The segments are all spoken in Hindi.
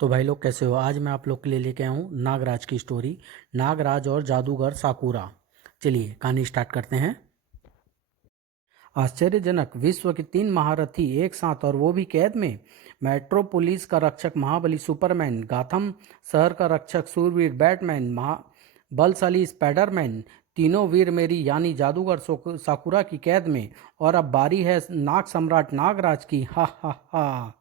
तो भाई लोग कैसे हो। आज मैं आप लोग के लिए लेके आया हूँ नागराज की स्टोरी, नागराज और जादूगर साकुरा। चलिए कहानी स्टार्ट करते हैं। आश्चर्यजनक, विश्व के 3 महारथी एक साथ, और वो भी कैद में। मेट्रोपोलिस का रक्षक महाबली सुपरमैन, गाथम शहर का रक्षक सूरवीर बैटमैन, बलशाली स्पाइडरमैन, तीनों वीर मेरी यानी जादूगर साकुरा की कैद में। और अब बारी है नाग सम्राट नागराज की। हा हा हा।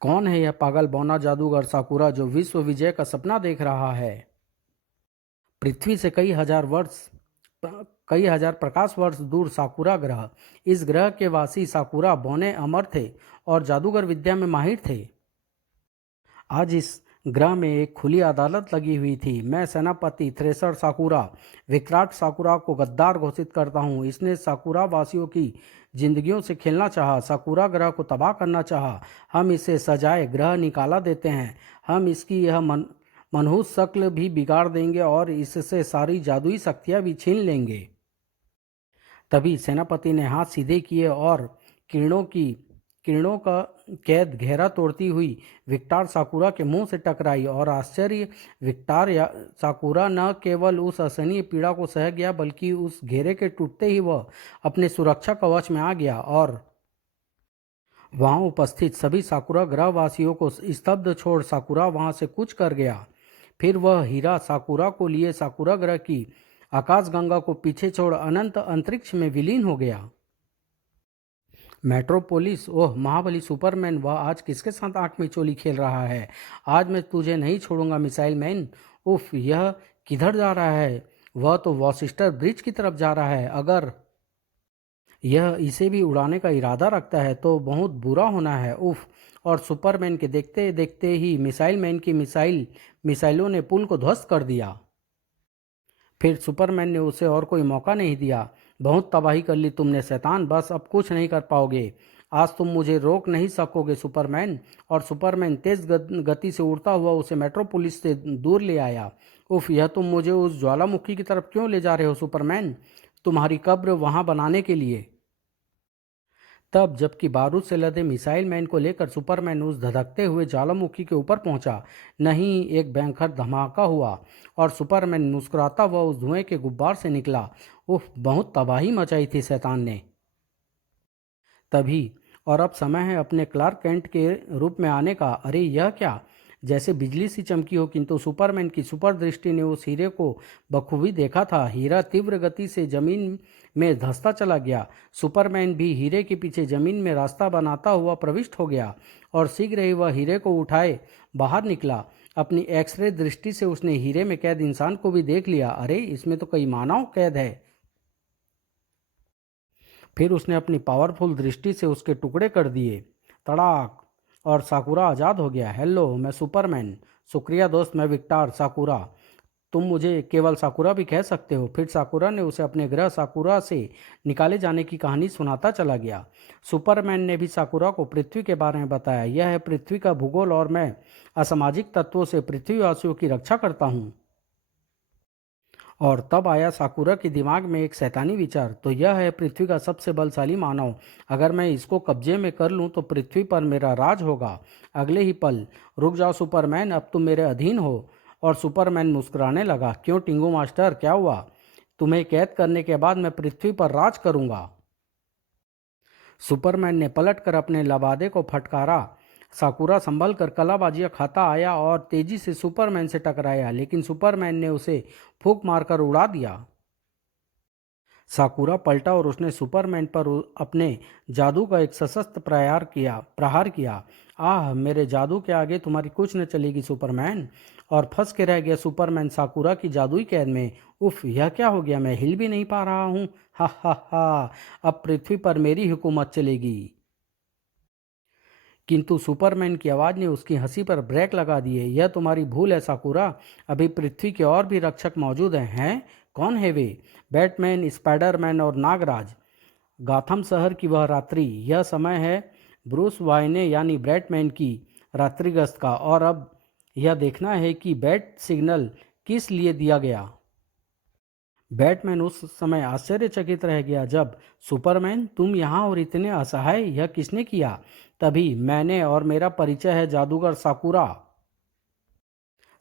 कौन है यह पागल बौना जादूगर साकुरा जो विश्व विजय का सपना देख रहा है? पृथ्वी से कई हजार प्रकाश वर्ष दूर साकुरा ग्रह। इस ग्रह के वासी साकुरा बौने अमर थे और जादूगर विद्या में माहिर थे। आज इस ग्रह में एक खुली अदालत लगी हुई थी। मैं सेनापति थ्रेसर साकुरा विक्राट साकुरा को गद्दार घोषित करता हूँ। इसने साकुरा वासियों की जिंदगियों से खेलना चाहा, साकुरा ग्रह को तबाह करना चाहा। हम इसे सजाए ग्रह निकाला देते हैं। हम इसकी यह मनहूस शक्ल भी बिगाड़ देंगे और इससे सारी जादुई शक्तियाँ भी छीन लेंगे। तभी सेनापति ने हाथ सीधे किए और किरणों का कैद घेरा तोड़ती हुई विक्टार साकुरा के मुंह से टकराई। और आश्चर्य, साकुरा न केवल उस असहनीय पीड़ा को सह गया बल्कि उस घेरे के टूटते ही वह अपने सुरक्षा कवच में आ गया और वहां उपस्थित सभी साकुरा ग्रहवासियों को स्तब्ध छोड़ साकुरा वहां से कूच कर गया। फिर वह हीरा साकुरा को लिए साकुरा ग्रह की आकाशगंगा को पीछे छोड़ अनंत अंतरिक्ष में विलीन हो गया। मेट्रोपोलिस, ओह महाबली सुपरमैन, वह आज किसके साथ आंख में चोली खेल रहा है? आज मैं तुझे नहीं छोड़ूंगा मिसाइल मैन। उफ, यह किधर जा रहा है? वह तो वॉशिस्टर ब्रिज की तरफ जा रहा है। अगर यह इसे भी उड़ाने का इरादा रखता है तो बहुत बुरा होना है। उफ। और सुपरमैन के देखते देखते ही मिसाइल मैन की मिसाइलों ने पुल को ध्वस्त कर दिया। फिर सुपरमैन ने उसे और कोई मौका नहीं दिया। बहुत तबाही कर ली तुमने शैतान, बस अब कुछ नहीं कर पाओगे। आज तुम मुझे रोक नहीं सकोगे सुपरमैन। और सुपरमैन तेज गति से उड़ता हुआ उसे मेट्रोपोलिस से दूर ले आया। उफ, यह तुम मुझे उस ज्वालामुखी की तरफ क्यों ले जा रहे हो सुपरमैन? तुम्हारी कब्र वहां बनाने के लिए। तब जबकि बारूद से लदे मिसाइल मैन को लेकर सुपरमैन उस धधकते हुए ज्वालामुखी के ऊपर पहुंचा, नहीं एक भयंकर धमाका हुआ और सुपरमैन मुस्कुराता हुआ उस धुएं के गुब्बार से निकला। उफ, बहुत तबाही मचाई थी शैतान ने। तभी, और अब समय है अपने क्लार्क कैंट के रूप में आने का। अरे यह क्या? जैसे बिजली सी चमकी हो, किंतु सुपरमैन की सुपर दृष्टि ने उस हीरे को बखूबी देखा था। हीरा तीव्र गति से जमीन में धंसता चला गया। सुपरमैन भी हीरे के पीछे जमीन में रास्ता बनाता हुआ प्रविष्ट हो गया और शीघ्र ही वह हीरे को उठाए बाहर निकला। अपनी एक्सरे दृष्टि से उसने हीरे में कैद इंसान को भी देख लिया। अरे, इसमें तो कई मानव कैद है। फिर उसने अपनी पावरफुल दृष्टि से उसके टुकड़े कर दिए। तड़ाक, और साकुरा आज़ाद हो गया। हेलो, मैं सुपरमैन। शुक्रिया दोस्त, मैं विक्टर साकुरा। तुम मुझे केवल साकुरा भी कह सकते हो। फिर साकुरा ने उसे अपने ग्रह साकुरा से निकाले जाने की कहानी सुनाता चला गया। सुपरमैन ने भी साकुरा को पृथ्वी के बारे में बताया। यह है पृथ्वी का भूगोल और मैं असामाजिक तत्वों से पृथ्वीवासियों की रक्षा करता हूँ। और तब आया साकुरा के दिमाग में एक शैतानी विचार, तो यह है पृथ्वी का सबसे बलशाली मानव। अगर मैं इसको कब्जे में कर लूं तो पृथ्वी पर मेरा राज होगा। अगले ही पल, रुक जाओ सुपरमैन, अब तुम मेरे अधीन हो। और सुपरमैन मुस्कुराने लगा। क्यों टिंगू मास्टर, क्या हुआ? तुम्हें कैद करने के बाद मैं पृथ्वी पर राज करूंगा। सुपरमैन ने पलटकर अपने लबादे को फटकारा। साकुरा संभल कर कलाबाजियां खाता आया और तेजी से सुपरमैन से टकराया, लेकिन सुपरमैन ने उसे फूंक मारकर उड़ा दिया। साकुरा पलटा और उसने सुपरमैन पर अपने जादू का एक सशक्त प्रहार किया। आह, मेरे जादू के आगे तुम्हारी कुछ न चलेगी सुपरमैन। और फंस के रह गया सुपरमैन साकुरा की जादुई कैद में। उफ, यह क्या हो गया? मैं हिल भी नहीं पा रहा हूँ। हा हा हा। अब पृथ्वी पर मेरी हुकूमत चलेगी। किंतु सुपरमैन की आवाज ने उसकी हंसी पर ब्रेक लगा दिए। यह तुम्हारी भूल है साकुरा। अभी पृथ्वी के और भी रक्षक मौजूद हैं। कौन है वे? बैटमैन, स्पाइडरमैन और नागराज। गाथम शहर की वह रात्रि, यह समय है ब्रूस वायने यानी बैटमैन की रात्रि गश्त का। और अब यह देखना है कि बैट सिग्नल किस लिए दिया गया। बैटमैन उस समय आश्चर्यचकित रह गया जब, सुपरमैन तुम यहाँ और इतने असहाय, यह किसने किया? तभी मैंने और मेरा परिचय है जादूगर साकुरा।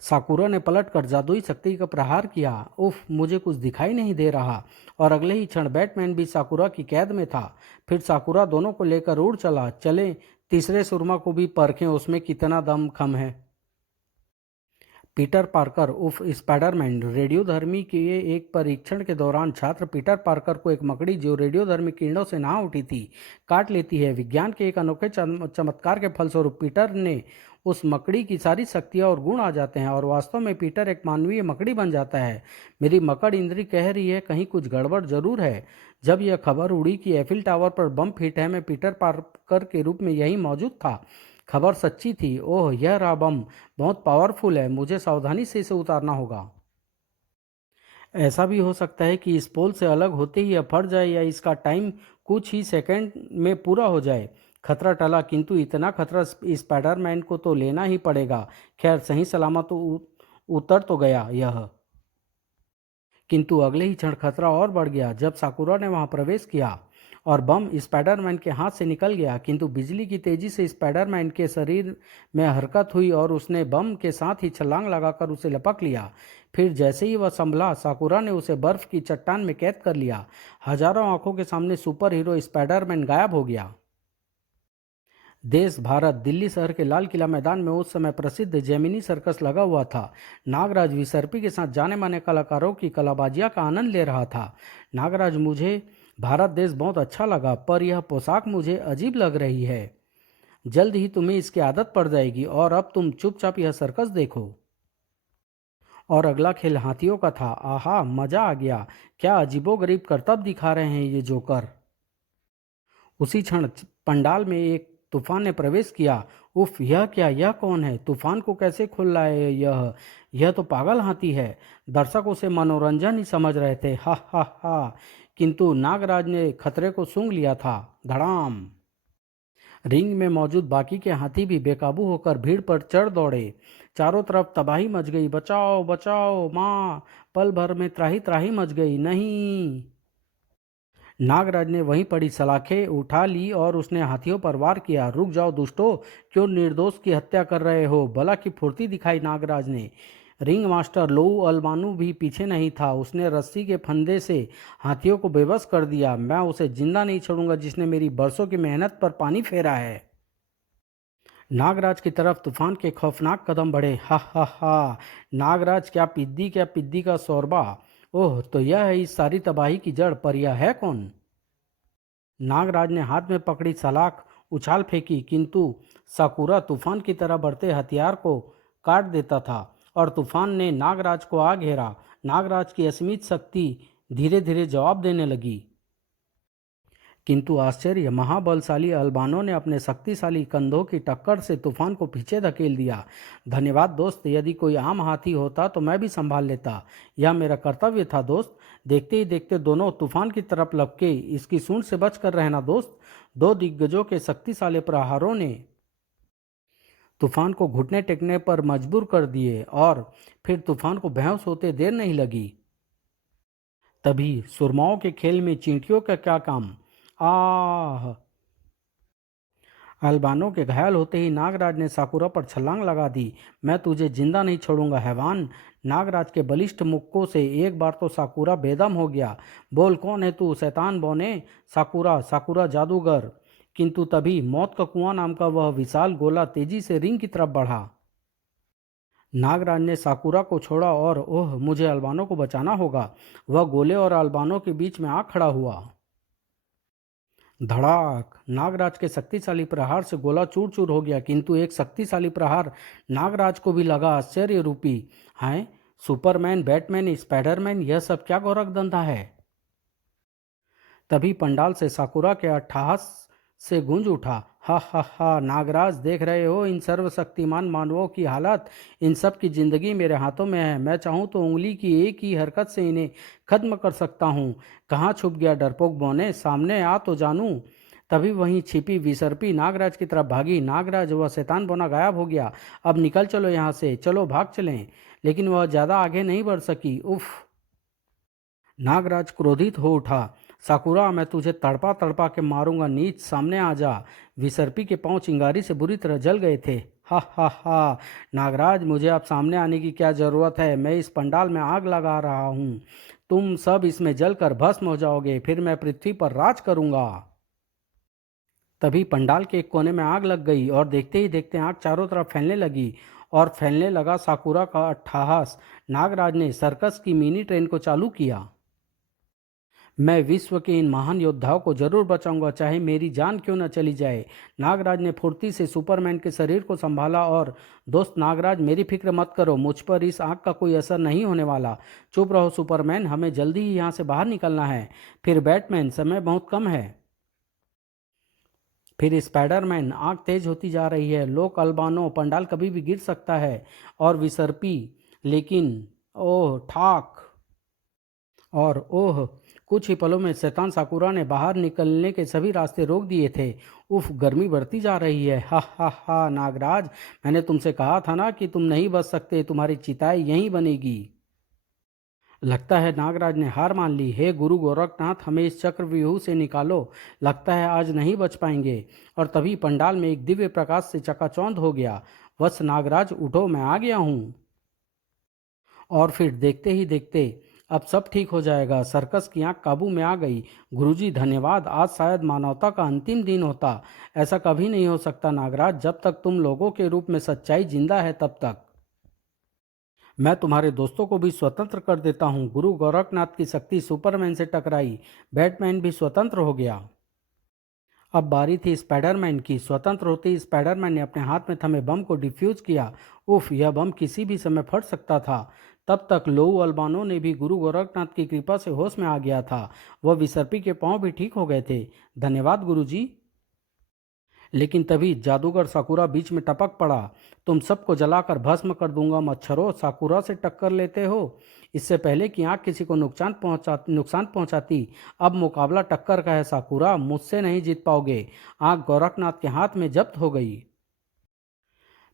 साकुरा ने पलटकर जादुई शक्ति का प्रहार किया। उफ, मुझे कुछ दिखाई नहीं दे रहा। और अगले ही क्षण बैटमैन भी साकुरा की कैद में था। फिर साकुरा दोनों को लेकर उड़ चला। चले तीसरे सुरमा को भी परखें, उसमें कितना दम खम है। पीटर पार्कर उफ स्पाइडरमैन। रेडियोधर्मी के एक परीक्षण के दौरान छात्र पीटर पार्कर को एक मकड़ी जो रेडियोधर्मी किरणों से नहा उठी थी काट लेती है। विज्ञान के एक अनोखे चमत्कार के फलस्वरूप पीटर ने उस मकड़ी की सारी शक्तियाँ और गुण आ जाते हैं और वास्तव में पीटर एक मानवीय मकड़ी बन जाता है। मेरी मकड़ इंद्री कह रही है कहीं कुछ गड़बड़ जरूर है। जब यह खबर उड़ी कि एफिल टावर पर बम फिट है, मैं पीटर पार्कर के रूप में यहीं मौजूद था। खबर सच्ची थी। ओह, यह रहा बम। बहुत पावरफुल है। मुझे सावधानी से इसे उतारना होगा। ऐसा भी हो सकता है कि इस पोल से अलग होते ही यह फट जाए या इसका टाइम कुछ ही सेकंड में पूरा हो जाए। खतरा टला, किंतु इतना खतरा स्पाइडरमैन को तो लेना ही पड़ेगा। खैर, सही सलामत तो उतर तो गया यह। किंतु अगले ही क्षण खतरा और बढ़ गया जब साकुरा ने वहां प्रवेश किया और बम स्पाइडरमैन के हाथ से निकल गया। किंतु बिजली की तेजी से स्पाइडरमैन के शरीर में हरकत हुई और उसने बम के साथ ही छलांग लगाकर उसे लपक लिया। फिर जैसे ही वह संभला, साकुरा ने उसे बर्फ की चट्टान में कैद कर लिया। हजारों आंखों के सामने सुपर हीरो स्पाइडरमैन गायब हो गया। देश भारत, दिल्ली शहर के लाल किला मैदान में उस समय प्रसिद्ध जेमिनी सर्कस लगा हुआ था। नागराज विसर्पी के साथ जाने माने कलाकारों की कलाबाजियां का आनंद ले रहा था। नागराज, मुझे भारत देश बहुत अच्छा लगा, पर यह पोशाक मुझे अजीब लग रही है। जल्द ही तुम्हें इसकी आदत पड़ जाएगी और अब तुम चुपचाप यह सर्कस देखो। और अगला खेल हाथियों का था। आहा, मजा आ गया। क्या अजीबोगरीब करतब दिखा रहे हैं ये जोकर। उसी क्षण पंडाल में एक तूफान ने प्रवेश किया। उफ, यह क्या, यह कौन है? तूफान को कैसे खोल रहा है यह तो पागल हाथी है। दर्शक उसे मनोरंजन ही समझ रहे थे। हा हा हा। किंतु नागराज ने खतरे को सूंघ लिया था। धड़ाम। रिंग में मौजूद बाकी के हाथी भी बेकाबू होकर भीड़ पर चढ़ दौड़े। चारों तरफ तबाही मच गई। बचाओ बचाओ माँ। पल भर में त्राही त्राही मच गई। नहीं। नागराज ने वहीं पड़ी सलाखें उठा ली और उसने हाथियों पर वार किया। रुक जाओ दुष्टो, क्यों निर्दोष की हत्या कर रहे हो? बला की फुर्ती दिखाई नागराज ने। रिंग मास्टर लोऊ अलबानू भी पीछे नहीं था। उसने रस्सी के फंदे से हाथियों को बेबस कर दिया। मैं उसे जिंदा नहीं छोड़ूंगा जिसने मेरी बरसों की मेहनत पर पानी फेरा है। नागराज की तरफ तूफान के खौफनाक कदम बढ़े। हा हा हा। नागराज, क्या पिद्दी का शोरबा। ओह, तो यह है इस सारी तबाही की जड़। पर यह है कौन? नागराज ने हाथ में पकड़ी सलाख उछाल फेंकी, किंतु साकुरा तूफान की तरह बढ़ते हथियार को काट देता था और तूफान ने नागराज को आ घेरा। नागराज की असीमित शक्ति धीरे धीरे जवाब देने लगी। किंतु आश्चर्य, महाबलशाली अल्बानो ने अपने शक्तिशाली कंधों की टक्कर से तूफान को पीछे धकेल दिया। धन्यवाद दोस्त, यदि कोई आम हाथी होता तो मैं भी संभाल लेता। यह मेरा कर्तव्य था दोस्त। देखते ही देखते दोनों तूफान की तरफ लपके। इसकी सूंड से बचकर रहना दोस्त। दो दिग्गजों के शक्तिशाली प्रहारों ने तूफान को घुटने टेकने पर मजबूर कर दिए और फिर तूफान को बेहोश होते देर नहीं लगी। तभी सुरमाओं के खेल में चींटियों का क्या काम। आह। अल्बानो के घायल होते ही नागराज ने साकुरा पर छलांग लगा दी। मैं तुझे जिंदा नहीं छोड़ूंगा हैवान। नागराज के बलिष्ठ मुक्कों से एक बार तो साकुरा बेदम हो गया। बोल, कौन है तू शैतान बोने? साकुरा, साकुरा जादूगर। किंतु तभी मौत का कुआं नाम का वह विशाल गोला तेजी से रिंग की तरफ बढ़ा। नागराज ने साकुरा को छोड़ा और ओह, मुझे अल्बानो को बचाना होगा। वह गोले और अल्बानो के बीच में आ खड़ा हुआ। धड़ाक। नागराज के शक्तिशाली प्रहार से गोला चूर चूर हो गया, किंतु एक शक्तिशाली प्रहार नागराज को भी लगा आश्चर्य रूपी। हैं? सुपरमैन, बैटमैन, स्पाइडरमैन, यह सब क्या गोरख धंधा है? तभी पंडाल से साकुरा के अट्टहास से गूंज उठा। हा हा हा। नागराज, देख रहे हो इन सर्वशक्तिमान मानवों की हालत? इन सब की जिंदगी मेरे हाथों में है। मैं चाहूँ तो उंगली की एक ही हरकत से इन्हें खत्म कर सकता हूँ। कहाँ छुप गया डरपोक बोने? सामने आ तो जानूं। तभी वहीं छिपी विसर्पी नागराज की तरफ भागी। नागराज, वह शैतान बोना गायब हो गया। अब निकल चलो यहाँ से, चलो भाग चलें। लेकिन वह ज्यादा आगे नहीं बढ़ सकी। उफ। नागराज क्रोधित हो उठा। साकुरा, मैं तुझे तड़पा तड़पा के मारूंगा, नीच सामने आ जा। विसर्पी के पांव चिंगारी से बुरी तरह जल गए थे। हा हा हा। नागराज, मुझे अब सामने आने की क्या जरूरत है? मैं इस पंडाल में आग लगा रहा हूँ, तुम सब इसमें जलकर भस्म हो जाओगे, फिर मैं पृथ्वी पर राज करूंगा। तभी पंडाल के एक कोने में आग लग गई और देखते ही देखते आग चारों तरफ फैलने लगी और फैलने लगा साकुरा का अट्टहास। नागराज ने सर्कस की मिनी ट्रेन को चालू किया। मैं विश्व के इन महान योद्धाओं को जरूर बचाऊंगा, चाहे मेरी जान क्यों न चली जाए। नागराज ने फुर्ती से सुपरमैन के शरीर को संभाला और दोस्त नागराज, मेरी फिक्र मत करो, मुझ पर इस आग का कोई असर नहीं होने वाला। चुप रहो सुपरमैन, हमें जल्दी ही यहाँ से बाहर निकलना है। फिर बैटमैन, समय बहुत कम है। फिर स्पाइडरमैन, आग तेज होती जा रही है, लोग अल्बानो, पंडाल कभी भी गिर सकता है। और विसर्पी, लेकिन ओह ठाक। और ओह, कुछ ही पलों में शैतान साकुरा ने बाहर निकलने के सभी रास्ते रोक दिए थे। उफ, गर्मी बढ़ती जा रही है। हा हा हा। नागराज, मैंने तुमसे कहा था ना कि तुम नहीं बच सकते, तुम्हारी चिताई यहीं बनेगी। लगता है नागराज ने हार मान ली। हे गुरु गोरखनाथ, हमें इस चक्रव्यूह से निकालो, लगता है आज नहीं बच पाएंगे। और तभी पंडाल में एक दिव्य प्रकाश से चकाचौंध हो गया। वत्स नागराज, उठो, मैं आ गया हूँ। और फिर देखते ही देखते अब सब ठीक हो जाएगा। सर्कस की आंख काबू में आ गई। गुरुजी धन्यवाद, आज शायद मानवता का अंतिम दिन होता। ऐसा कभी नहीं हो सकता नागराज, जब तक तुम लोगों के रूप में सच्चाई जिंदा है तब तक। मैं तुम्हारे दोस्तों को भी स्वतंत्र कर देता हूँ। गुरु गोरखनाथ की शक्ति सुपरमैन से टकराई, बैटमैन भी स्वतंत्र हो गया। अब बारी थी स्पाइडरमैन की। स्वतंत्र होते ही स्पाइडरमैन ने अपने हाथ में थमे बम को डिफ्यूज किया। उफ, यह बम किसी भी समय फट सकता था। तब तक लोऊ अल्बानो ने भी गुरु गोरखनाथ की कृपा से होश में आ गया था। वह विसर्पी के पांव भी ठीक हो गए थे। धन्यवाद गुरुजी। लेकिन तभी जादूगर साकुरा बीच में टपक पड़ा। तुम सबको जलाकर भस्म कर दूंगा। मच्छरों, साकुरा से टक्कर लेते हो? इससे पहले कि आग किसी को नुकसान पहुंचाती, अब मुकाबला टक्कर का है साकुरा, मुझसे नहीं जीत पाओगे। आग गोरखनाथ के हाथ में जब्त हो गई।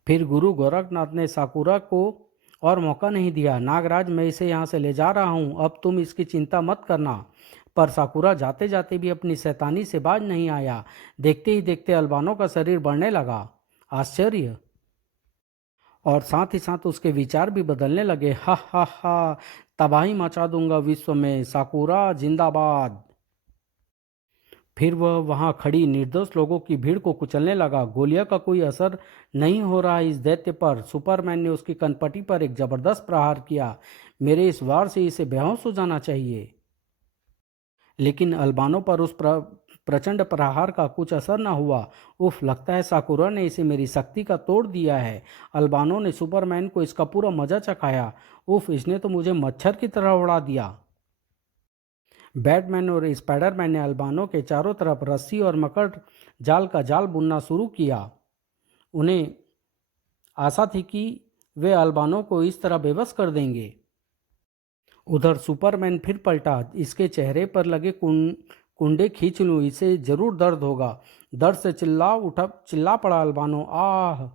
फिर गुरु गोरखनाथ ने साकुरा को और मौका नहीं दिया। नागराज, मैं इसे यहाँ से ले जा रहा हूँ, अब तुम इसकी चिंता मत करना। पर साकुरा जाते जाते भी अपनी शैतानी से बाज नहीं आया। देखते ही देखते अल्बानो का शरीर बढ़ने लगा। आश्चर्य। और साथ ही साथ उसके विचार भी बदलने लगे। हा हा हा। तबाही मचा दूंगा विश्व में, साकुरा जिंदाबाद। फिर वह वहां खड़ी निर्दोष लोगों की भीड़ को कुचलने लगा। गोलियां का कोई असर नहीं हो रहा इस दैत्य पर। सुपरमैन ने उसकी कनपटी पर एक जबरदस्त प्रहार किया। मेरे इस वार से इसे बेहोश हो जाना चाहिए। लेकिन अल्बानो पर उस प्रचंड प्रहार का कुछ असर न हुआ। उफ, लगता है साकुरा ने इसे मेरी शक्ति का तोड़ दिया है। अल्बानो ने सुपरमैन को इसका पूरा मजा चखाया। उफ, इसने तो मुझे मच्छर की तरह उड़ा दिया। बैटमैन और स्पाइडरमैन ने अल्बानो के चारों तरफ रस्सी और मकड़ जाल का जाल बुनना शुरू किया। उन्हें आशा थी कि वे अल्बानो को इस तरह बेबस कर देंगे। उधर सुपरमैन फिर पलटा। इसके चेहरे पर लगे कुंडे खींच लूं, इसे जरूर दर्द होगा। दर्द से चिल्ला पड़ा अल्बानो। आह।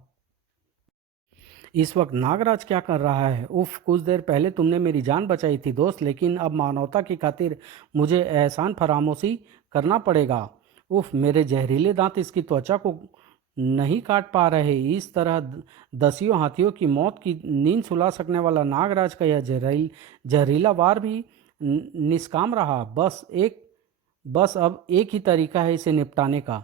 इस वक्त नागराज क्या कर रहा है? उफ, कुछ देर पहले तुमने मेरी जान बचाई थी दोस्त, लेकिन अब मानवता की खातिर मुझे एहसान फरामोशी करना पड़ेगा। उफ, मेरे जहरीले दांत इसकी त्वचा को नहीं काट पा रहे। इस तरह दसियों हाथियों की मौत की नींद सुला सकने वाला नागराज का यह जहरीला वार भी निष्काम रहा। बस अब एक ही तरीका है इसे निपटाने का।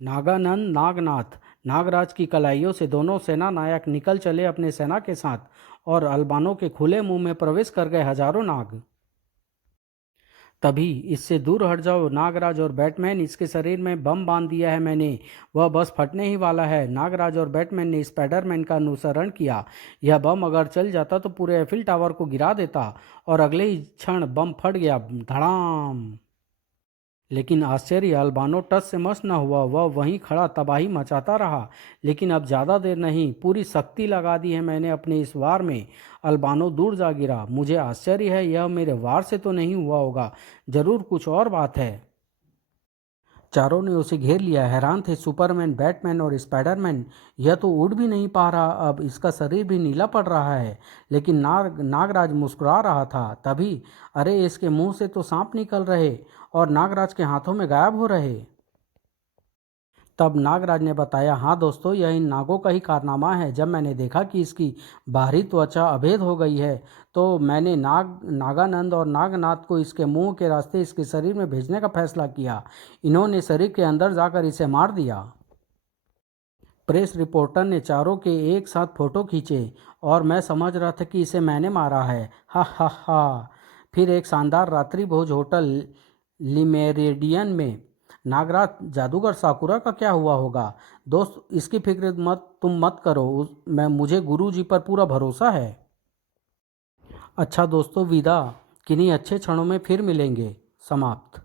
नागानंद नागनाथ। नागराज की कलाइयों से दोनों सेना नायक निकल चले अपने सेना के साथ, और अल्बानो के खुले मुंह में प्रवेश कर गए हजारों नाग। तभी, इससे दूर हट जाओ नागराज और बैटमैन, इसके शरीर में बम बांध दिया है मैंने, वह बस फटने ही वाला है। नागराज और बैटमैन ने स्पाइडरमैन का अनुसरण किया। यह बम अगर चल जाता तो पूरे एफिल टावर को गिरा देता, और अगले ही क्षण बम फट गया। धड़ाम। लेकिन आश्चर्य, अल्बानो टस से मस न हुआ। वह वहीं खड़ा तबाही मचाता रहा। लेकिन अब ज़्यादा देर नहीं, पूरी शक्ति लगा दी है मैंने अपने इस वार में। अल्बानो दूर जा गिरा। मुझे आश्चर्य है, यह मेरे वार से तो नहीं हुआ होगा, जरूर कुछ और बात है। चारों ने उसे घेर लिया। हैरान थे सुपरमैन, बैटमैन और स्पाइडरमैन। यह तो उड़ भी नहीं पा रहा, अब इसका शरीर भी नीला पड़ रहा है। लेकिन नागराज मुस्कुरा रहा था। तभी अरे, इसके मुंह से तो सांप निकल रहे और नागराज के हाथों में गायब हो रहे। तब नागराज ने बताया, हाँ दोस्तों, यह इन नागों का ही कारनामा है। जब मैंने देखा कि इसकी बाहरी त्वचा अभेद हो गई है, तो मैंने नागानंद और नागनाथ को इसके मुंह के रास्ते इसके शरीर में भेजने का फैसला किया। इन्होंने शरीर के अंदर जाकर इसे मार दिया। प्रेस रिपोर्टर ने चारों के एक साथ फोटो खींचे और मैं समझ रहा था कि इसे मैंने मारा है। हा हा हा। फिर एक शानदार रात्रि भोज होटल लिमेरेडियन में। नागराज जादूगर साकुरा का क्या हुआ होगा? दोस्त, इसकी फिक्र तुम मत करो। मुझे गुरु जी पर पूरा भरोसा है। अच्छा दोस्तों, विदा। किन्हीं अच्छे क्षणों में फिर मिलेंगे। समाप्त।